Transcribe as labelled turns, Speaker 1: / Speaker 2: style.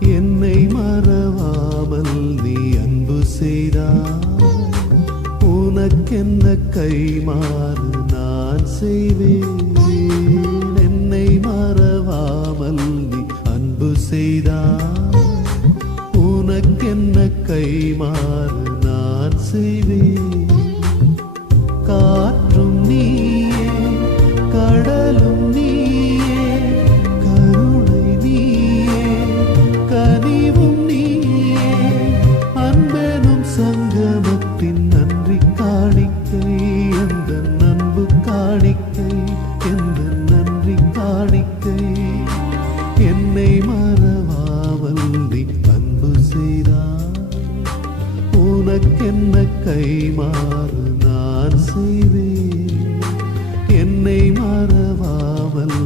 Speaker 1: என்னை மறவாமல் நீ அன்பு செய்தாய். உனக்கென்ன கைமாறு நான் செய்வேன். என்னை மறவாமல் நீ அன்பு செய்தாய். உனக்கென்ன கைமாறு நான் செய்வேன். வாழி காணிக்கை. என்னை மறவாமல் நீ அன்பு செய்தார் உனக்கென்ன கைமாறு நான் செய்வேன் என்னை மறவாமல்